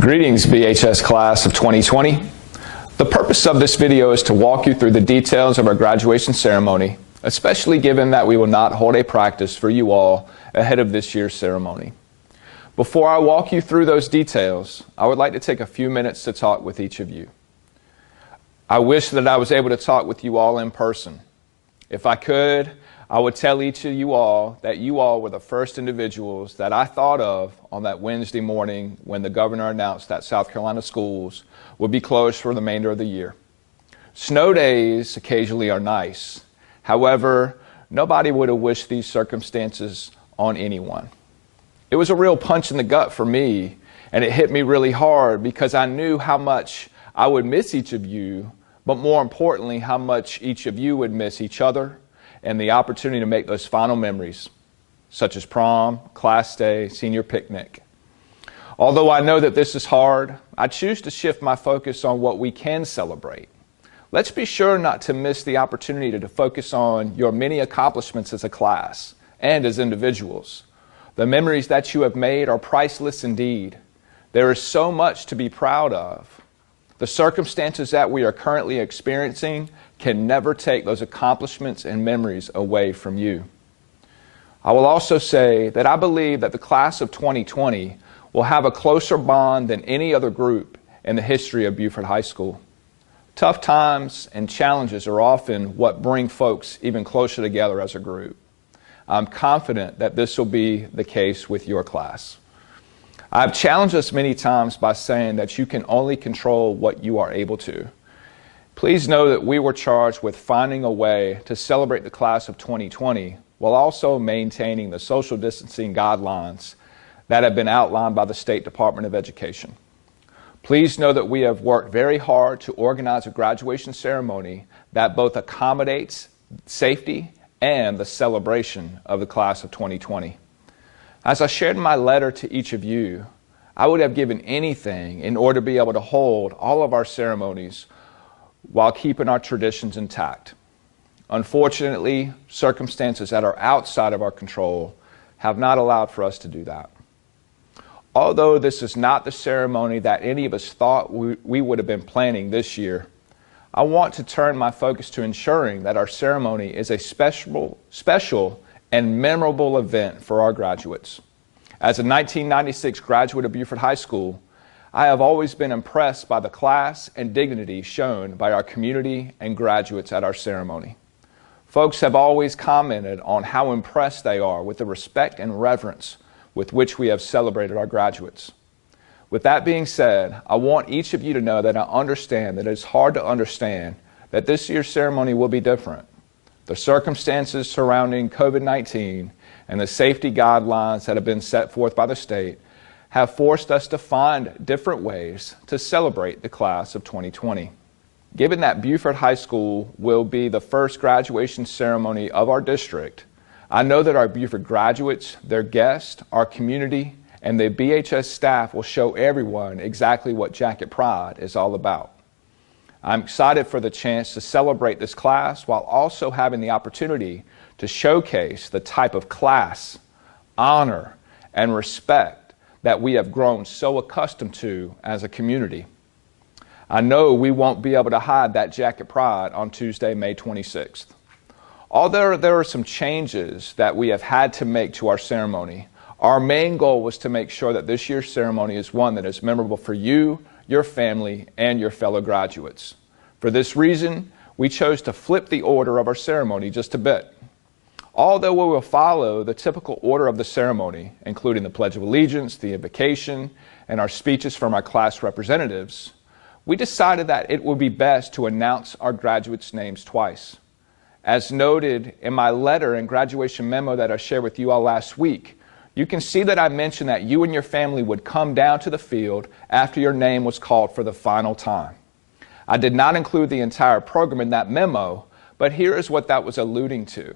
Greetings, BHS class of 2020. The purpose of this video is to walk you through the details of our graduation ceremony, especially given that we will not hold a practice for you all ahead of this year's ceremony. Before I walk you through those details, I would like to take a few minutes to talk with each of you. I wish that I was able to talk with you all in person. If I could, I would tell each of you all that you all were the first individuals that I thought of on that Wednesday morning when the governor announced that South Carolina schools would be closed for the remainder of the year. Snow days occasionally are nice. However, nobody would have wished these circumstances on anyone. It was a real punch in the gut for me, and it hit me really hard because I knew how much I would miss each of you, but more importantly, how much each of you would miss each other and the opportunity to make those final memories, such as prom, class day, senior picnic. Although I know that this is hard, I choose to shift my focus on what we can celebrate. Let's be sure not to miss the opportunity to focus on your many accomplishments as a class and as individuals. The memories that you have made are priceless indeed. There is so much to be proud of. The circumstances that we are currently experiencing can never take those accomplishments and memories away from you. I will also say that I believe that the class of 2020 will have a closer bond than any other group in the history of Buford High School. Tough times and challenges are often what bring folks even closer together as a group. I'm confident that this will be the case with your class. I've challenged us many times by saying that you can only control what you are able to. Please know that we were charged with finding a way to celebrate the class of 2020 while also maintaining the social distancing guidelines that have been outlined by the State Department of Education. Please know that we have worked very hard to organize a graduation ceremony that both accommodates safety and the celebration of the class of 2020. As I shared in my letter to each of you, I would have given anything in order to be able to hold all of our ceremonies while keeping our traditions intact. Unfortunately, circumstances that are outside of our control have not allowed for us to do that. Although this is not the ceremony that any of us thought we would have been planning this year, I want to turn my focus to ensuring that our ceremony is a special and memorable event for our graduates. As a 1996 graduate of Buford High School, I have always been impressed by the class and dignity shown by our community and graduates at our ceremony. Folks have always commented on how impressed they are with the respect and reverence with which we have celebrated our graduates. With that being said, I want each of you to know that I understand that it's hard to understand that this year's ceremony will be different. The circumstances surrounding COVID-19 and the safety guidelines that have been set forth by the state have forced us to find different ways to celebrate the class of 2020. Given that Buford High School will be the first graduation ceremony of our district, I know that our Buford graduates, their guests, our community, and the BHS staff will show everyone exactly what Jacket Pride is all about. I'm excited for the chance to celebrate this class while also having the opportunity to showcase the type of class, honor, and respect that we have grown so accustomed to as a community. I know we won't be able to hide that Jacket Pride on Tuesday, May 26th. Although there are some changes that we have had to make to our ceremony, our main goal was to make sure that this year's ceremony is one that is memorable for you, your family, and your fellow graduates. For this reason, we chose to flip the order of our ceremony just a bit. Although we will follow the typical order of the ceremony, including the Pledge of Allegiance, the invocation, and our speeches from our class representatives, we decided that it would be best to announce our graduates' names twice. As noted in my letter and graduation memo that I shared with you all last week, you can see that I mentioned that you and your family would come down to the field after your name was called for the final time. I did not include the entire program in that memo, but here is what that was alluding to.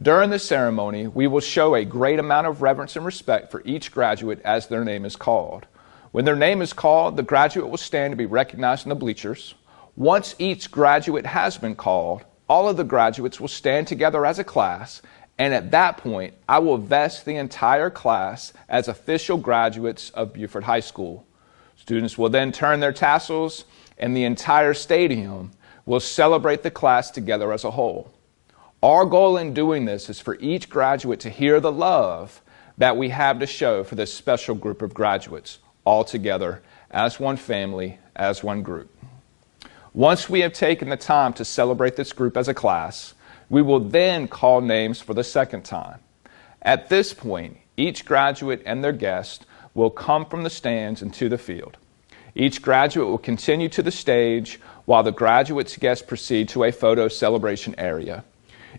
During the ceremony, we will show a great amount of reverence and respect for each graduate as their name is called. When their name is called, the graduate will stand to be recognized in the bleachers. Once each graduate has been called, all of the graduates will stand together as a class, and at that point, I will vest the entire class as official graduates of Buford High School. Students will then turn their tassels, and the entire stadium will celebrate the class together as a whole. Our goal in doing this is for each graduate to hear the love that we have to show for this special group of graduates, all together as one family, as one group. Once we have taken the time to celebrate this group as a class, we will then call names for the second time. At this point, each graduate and their guest will come from the stands and to the field. Each graduate will continue to the stage while the graduate's guests proceed to a photo celebration area.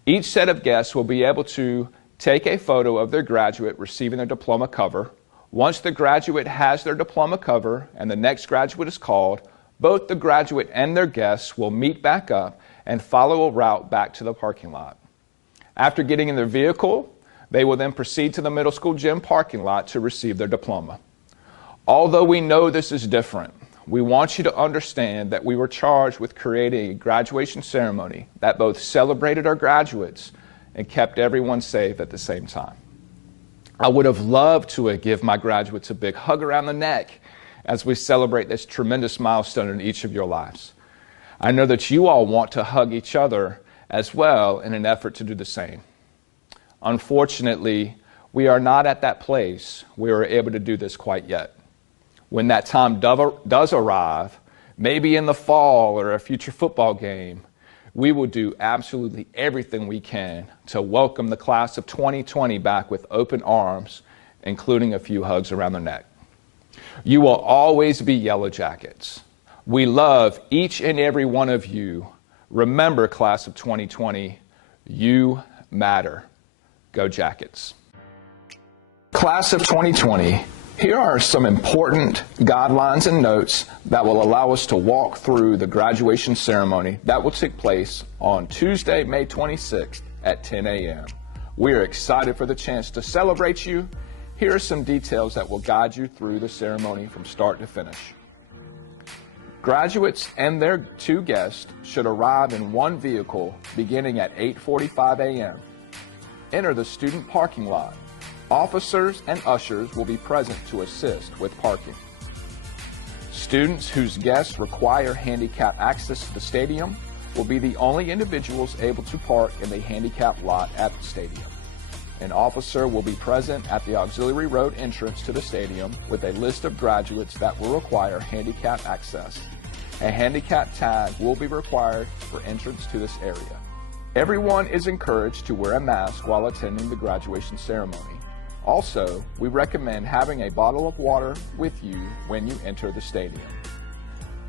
Each set of guests will be able to take a photo of their graduate receiving their diploma cover. Once the graduate has their diploma cover and the next graduate is called, both the graduate and their guests will meet back up and follow a route back to the parking lot. After getting in their vehicle, they will then proceed to the middle school gym parking lot to receive their diploma. Although we know this is different, we want you to understand that we were charged with creating a graduation ceremony that both celebrated our graduates and kept everyone safe at the same time. I would have loved to give my graduates a big hug around the neck as we celebrate this tremendous milestone in each of your lives. I know that you all want to hug each other as well in an effort to do the same. Unfortunately, we are not at that place where we're able to do this quite yet. When that time does arrive, maybe in the fall or a future football game, we will do absolutely everything we can to welcome the class of 2020 back with open arms, including a few hugs around the neck. You will always be Yellow Jackets. We love each and every one of you. Remember, class of 2020, you matter. Go Jackets. Class of 2020, here are some important guidelines and notes that will allow us to walk through the graduation ceremony that will take place on Tuesday, May 26th at 10 a.m. We are excited for the chance to celebrate you. Here are some details that will guide you through the ceremony from start to finish. Graduates and their two guests should arrive in one vehicle beginning at 8:45 a.m. Enter the student parking lot. Officers and ushers will be present to assist with parking. Students whose guests require handicap access to the stadium will be the only individuals able to park in the handicap lot at the stadium. An officer will be present at the auxiliary road entrance to the stadium with a list of graduates that will require handicap access. A handicap tag will be required for entrance to this area. Everyone is encouraged to wear a mask while attending the graduation ceremony. Also, we recommend having a bottle of water with you when you enter the stadium.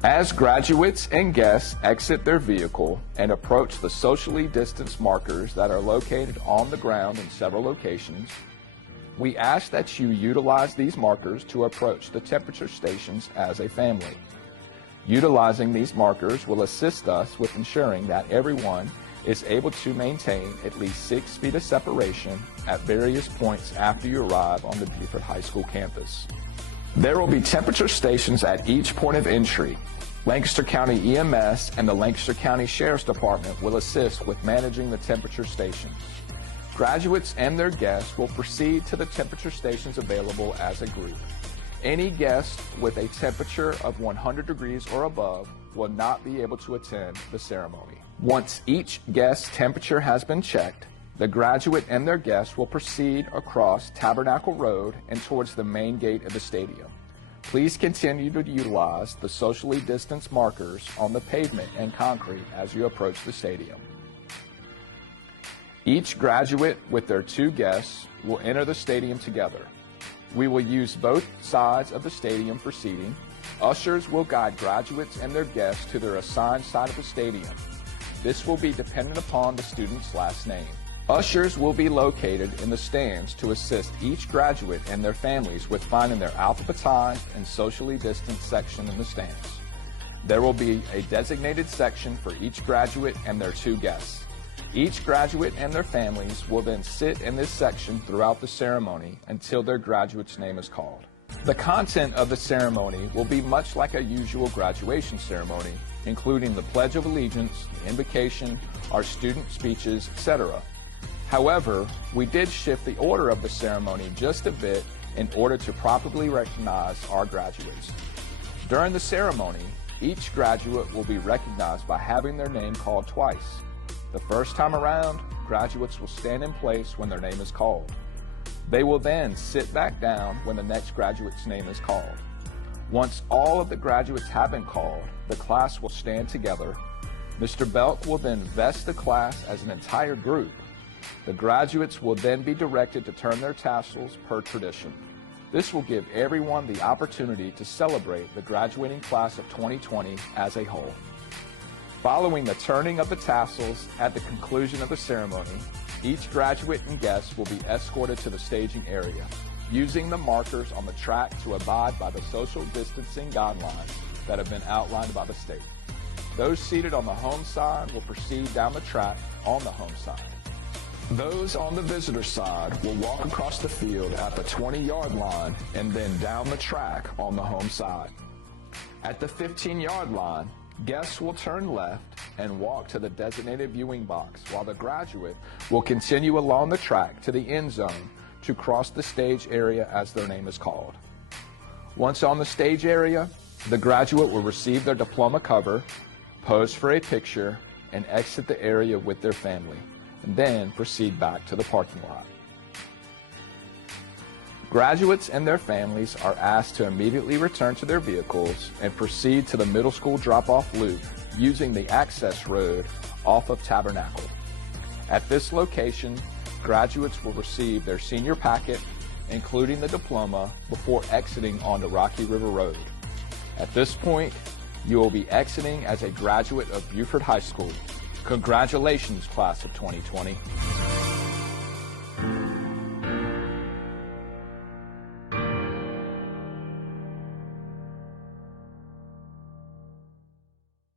As graduates and guests exit their vehicle and approach the socially distanced markers that are located on the ground in several locations, we ask that you utilize these markers to approach the temperature stations as a family. Utilizing these markers will assist us with ensuring that everyone is able to maintain at least 6 feet of separation at various points after you arrive on the Buford High School campus. There will be temperature stations at each point of entry. Lancaster County EMS and the Lancaster County Sheriff's Department will assist with managing the temperature stations. Graduates and their guests will proceed to the temperature stations available as a group. Any guest with a temperature of 100 degrees or above will not be able to attend the ceremony. Once each guest's temperature has been checked, the graduate and their guests will proceed across Tabernacle Road and towards the main gate of the stadium. Please continue to utilize the socially distanced markers on the pavement and concrete as you approach the stadium. Each graduate with their two guests will enter the stadium together. We will use both sides of the stadium for seating. Ushers will guide graduates and their guests to their assigned side of the stadium. This will be dependent upon the student's last name. Ushers will be located in the stands to assist each graduate and their families with finding their alphabetized and socially distanced section in the stands. There will be a designated section for each graduate and their two guests. Each graduate and their families will then sit in this section throughout the ceremony until their graduate's name is called. The content of the ceremony will be much like a usual graduation ceremony, including the Pledge of Allegiance, the invocation, our student speeches, etc. However, we did shift the order of the ceremony just a bit in order to properly recognize our graduates. During the ceremony, each graduate will be recognized by having their name called twice. The first time around, graduates will stand in place when their name is called. They will then sit back down when the next graduate's name is called. Once all of the graduates have been called, the class will stand together. Mr. Belk will then vest the class as an entire group. The graduates will then be directed to turn their tassels per tradition. This will give everyone the opportunity to celebrate the graduating class of 2020 as a whole. Following the turning of the tassels at the conclusion of the ceremony, each graduate and guest will be escorted to the staging area, using the markers on the track to abide by the social distancing guidelines that have been outlined by the state. Those seated on the home side will proceed down the track on the home side. Those on the visitor side will walk across the field at the 20-yard line and then down the track on the home side. At the 15-yard line, guests will turn left and walk to the designated viewing box, while the graduate will continue along the track to the end zone to cross the stage area as their name is called. Once on the stage area, the graduate will receive their diploma cover, pose for a picture, and exit the area with their family, and then proceed back to the parking lot. Graduates and their families are asked to immediately return to their vehicles and proceed to the middle school drop-off loop using the access road off of Tabernacle. At this location, graduates will receive their senior packet, including the diploma, before exiting onto Rocky River Road. At this point, you will be exiting as a graduate of Buford High School. Congratulations, class of 2020.